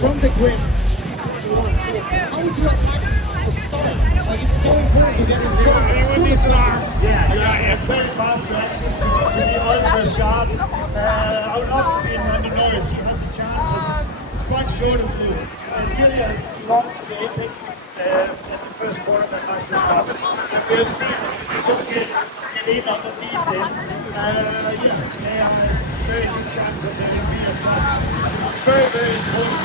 from the grid. How would you attack to start? Like it's so important to get in front as soon as possible. Yeah, very fast reaction to be ultra sharp. I would love to be in Lando Norris. He has a chance. It's quite short and flew. And really has long to the apex at the first corner that Max Verstappen. And we have seen him just get in underneath him. They have a very good chance of there will be a fight. Very, very important.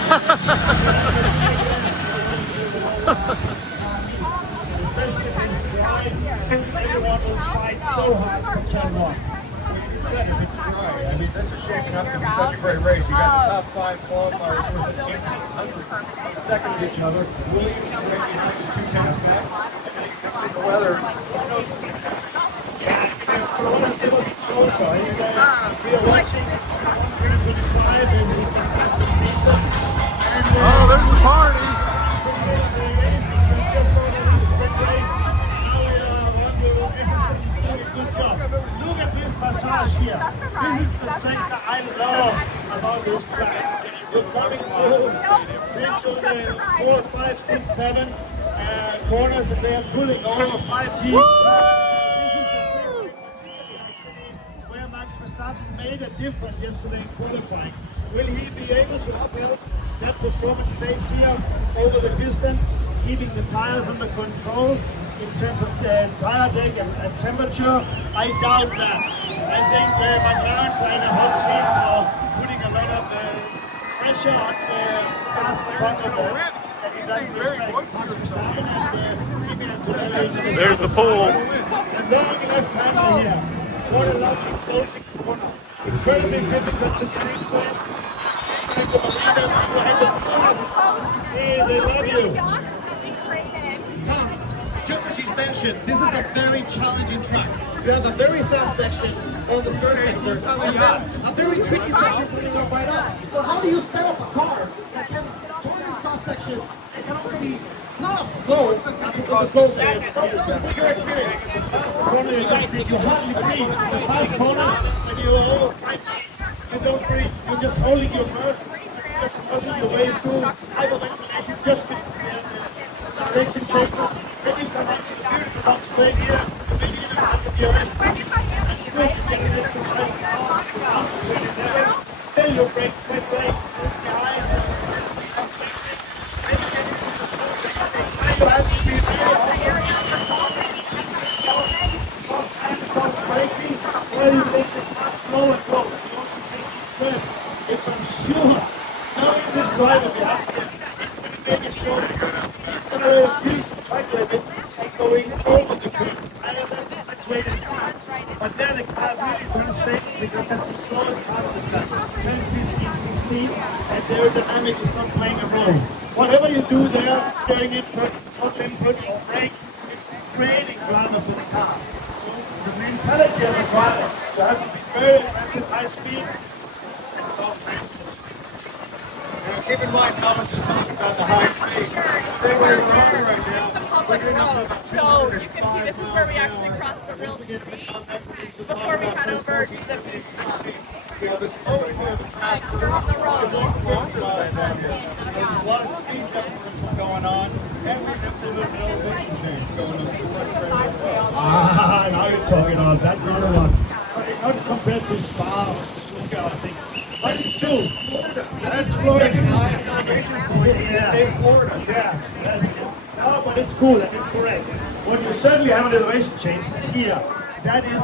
Everyone will fight so hard for turn one. I mean, this is shaping up to be such a great race. You got the top 5 qualifiers who are the second to each other. Williams right behind his 2 tenths back. And then you can see the weather. Who knows what's going to happen? Yeah, it'll be closer. We are watching 125 in the fantastic season. And, Oh, there's the party. just saw that in the sprint race. Now we are doing a good job. Look at this passage here. This is the sector I love about this track. We're coming through into the 4, 5, 6, 7 corners, and they are pulling over 5 Gs. Where Max Verstappen made a difference yesterday in qualifying. Will he be able to uphold that performance pace here over the distance, keeping the tires under control in terms of the tire deck and temperature? I doubt that. I think McLaren's are in a hot seat for putting a lot of pressure on the gas control. There's the pole. And long left-hander here. What a lovely closing corner. Incredibly difficult to get into it. Hey, they love you. Tom, just as she's mentioned, this is a very challenging track. You have a very fast section on the first sector, and then a very tricky section coming up right up. So how do you set up a car that can turn in fast sections and can also be not slow, as a slow section? What's your experience? You hardly breathe. The fast corner, and you are over 5 Gs. You don't breathe. You're just holding your breath, just muscling your way through hyperventilation, just with direction changes. Then you come up to the beautiful long straight here, maybe even have your end. And still you take an exercise down to 27. Still your brake, behind. You have to be braking, where you take the car slow and go. You also take these turns. It's unsure. Knowing this driver behind him, it's going to make it short. It's going to use the track limits and going over the curve. Let's wait and see. But then the car really turns stable because that's the slowest part of the track. 10, 15, 16, and the aerodynamic is not playing a role. Whatever you do there, steering input, throttle input, or brake, it's creating drama for the car. The mentality of the driver, you have to be very aggressive, high speed, and soft brakes. Now, keep in mind, Thomas is talking about the high speed. Stay where you are right now. We're getting up to about So you can see this is where we actually cross the real street before we head over to the Yeah, the slowest part of the track. we're on the road. There's a lot of speed differential going on, and we have to do an elevation change going up the track. Ah, now you're talking about that another one. Not compared to Spa or Suzuka, I think. This is two. That's the second highest elevation point in the state of Florida. Yeah. No, but it's cool and it's correct. What you certainly have an elevation change is here. That is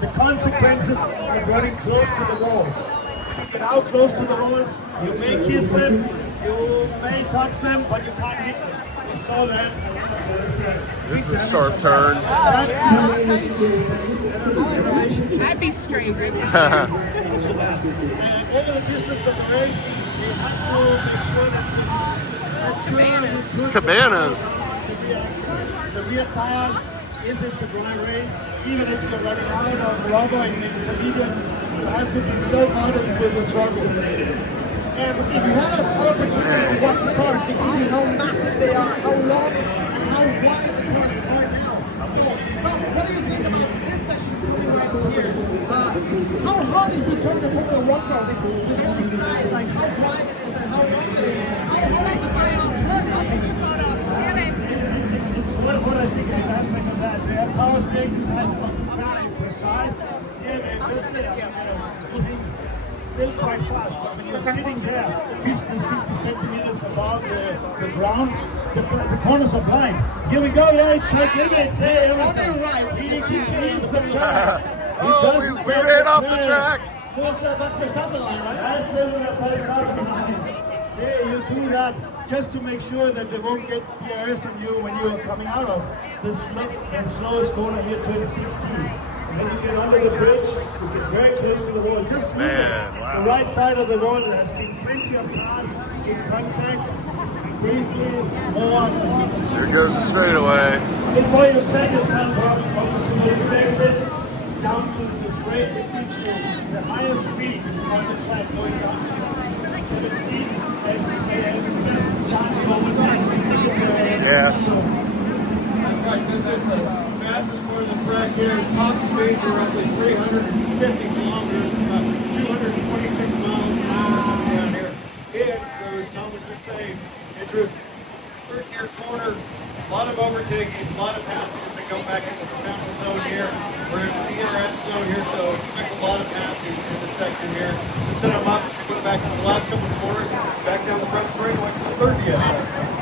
the consequences of running close to the walls. When you get out close to the walls, you may kiss them, you may touch them, but you can't hit them. We saw that. This is a sharp turn. I'd be straight right now. Over the distance of the race, you have to make sure that Cabanas. the rear tires, if it's a dry race, even if you're running out of rubber in intermediates, you have to be so honest with the throttle. And if you had an opportunity to watch the cars, you can see how massive they are, how long and how wide the cars are now. So, Tom, what do you think about this section coming right here? How hard is to turn the Formula 1 car with all the sides, like how dry it is and how long it is? How 50, 60 centimeters above the ground. The corners are blind. Here we go, yeah, track limits. Hey, everything. right. He leaves the track. He Oh, doesn't we take ran off the track. Who's the Max Verstappen line, right? That's the Verstappen line. Hey, you do that just to make sure that they won't get DRS on you when you are coming out of the slowest corner here, turn 16. And then you get under the bridge, you get very close to the wall. Just move the right side of the wall. There has been plenty of cars in contact. Briefly, more. There goes the straightaway. Before you set yourself up, obviously when you exit down to the straight, it gives you the highest speed on the track going down to 17 and the best chance to overtake. Yeah. That's right, this is the fastest part of the track here. Top speeds are roughly 350 kilometers, about 226 miles an hour coming down here. And as Thomas was saying, into third gear corner, a lot of overtaking, a lot of passing as they go back into the neutral zone here. We're in the DRS zone here, so expect a lot of passing in this section here to set them up. Go back to the last couple of corners, back down the front straightaway to the third DRS zone.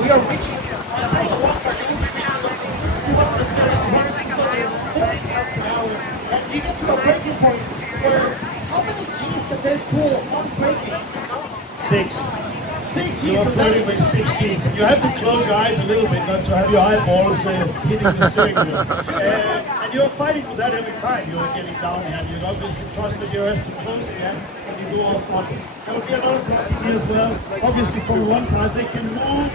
We are reaching and you get to a breaking point where how many G's did they pull on braking? 6. 6 You G's. are flirting with 6 Gs. You have to close your eyes a little bit, not to have your eyeballs hitting the steering wheel. And you're fighting with that every time you're getting down here. You obviously trust that you're to close again, and you do all sorts. There will be another problem here as well. Obviously, Formula 1 cars, they can move,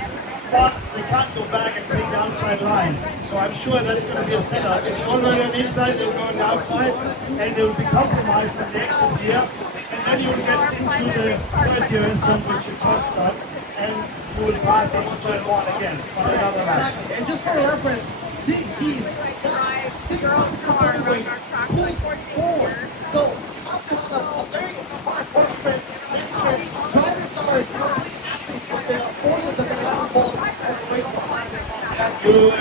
but they can't go back and take the outside line. So I'm sure that's going to be a setup. If you're already on the inside, they'll go on the outside, and they'll be compromised on the exit here. And then you'll get into the third DRS zone, which you touched on, and you will pass into turn 1 again on another lap. And just for reference, 6 G's, 6 months car weight, pulled forward. So you have to have a very hard horsepower, drivers that are complete athletes with the forces that they have involved in the race behind them. You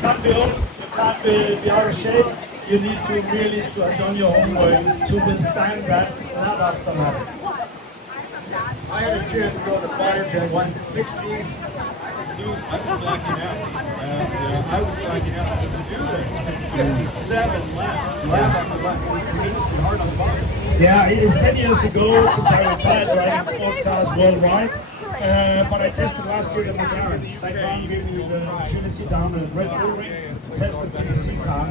can't be old, you can't be out of shape. You need to really have done your homework to withstand that lap after lap. I had a chance to go to fire pit 160s. I was blacking out. I was blacking out to do this. 57 laps, lap after lap. It was tremendously hard on the body. Yeah, it is 10 years ago since I retired driving sports cars worldwide. But I tested last year the McLaren. Zach Brown gave me the opportunity down at Red Bull Ring to test the TDC car.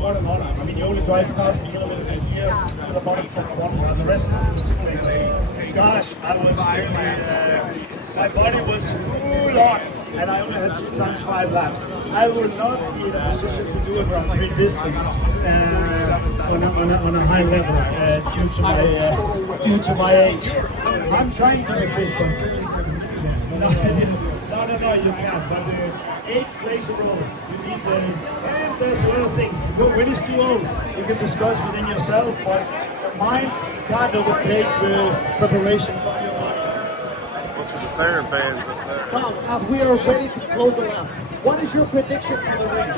What an honor. I mean, you only drive 1,000 kilometers a year with a bottom from a one car. The rest is the simulator. Gosh, I was really, my body was full on, and I only had 2 times 5 laps. I will not be in a position to do a Grand Prix distance on a high level due to my age. I'm trying to be fit, but no, you can't. But age plays a role. You need and there's a lot of things. When it's too old, you can discuss within yourself, but the mind can't overtake the preparation from your body. Bunch of McLaren fans up there. Tom, as we are ready to close the lap, what is your prediction for the race?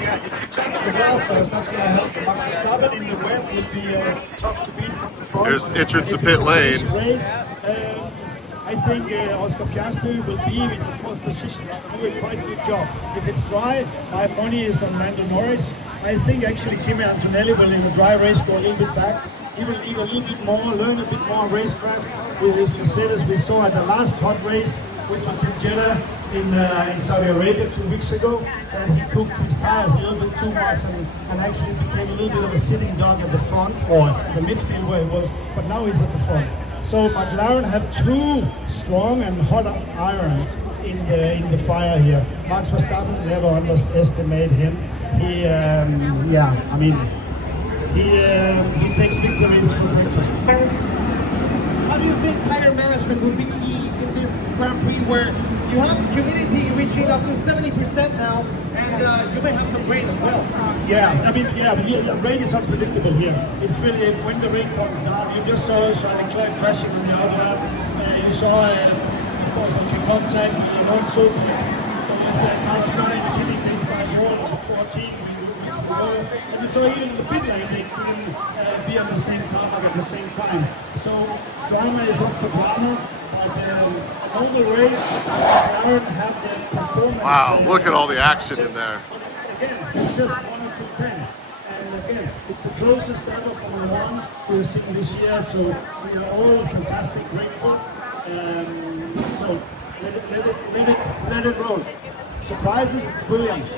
Yeah, you keep tapping the bell first, that's going to help the Max Verstappen in the web would be tough to beat from the front. There's entrance to If pit it's a lane. race, I think Oscar Piastri will be in the 4th position to do a quite good job. If it's dry, my money is on Lando Norris. I think actually Kimi Antonelli will in the dry race go a little bit back. He will need a little bit more, learn a bit more racecraft with his Mercedes. We saw at the last hot race, which was in Jeddah in Saudi Arabia 2 weeks ago, and he cooked his tires a little bit too much and actually became a little bit of a sitting dog at the front, or the midfield where he was, but now he's at the front. So McLaren have 2 strong and hot irons in the fire here. Max Verstappen, never underestimate him. He takes victories for breakfast. How do you think tire management will be in this Grand Prix where you have humidity reaching up to 70% now, and you may have some rain as well? Rain is unpredictable here. It's really when the rain comes down. You just saw Charles Leclerc crashing on the outlap. You saw, of course, on contact. You also, Carlos Sainz hitting the inside wall on 14. We And you saw even in the pit lane, they couldn't be on the same tarmac at the same time. So drama is up for drama. But all the race, McLaren have the performance. Wow, look at all the action in there. Again, it's just 1 or 2 tenths. And again, it's the closest ever Formula 1 we've seen this year. So we are all fantastic, grateful. So let it roll. Surprises, it's Williams.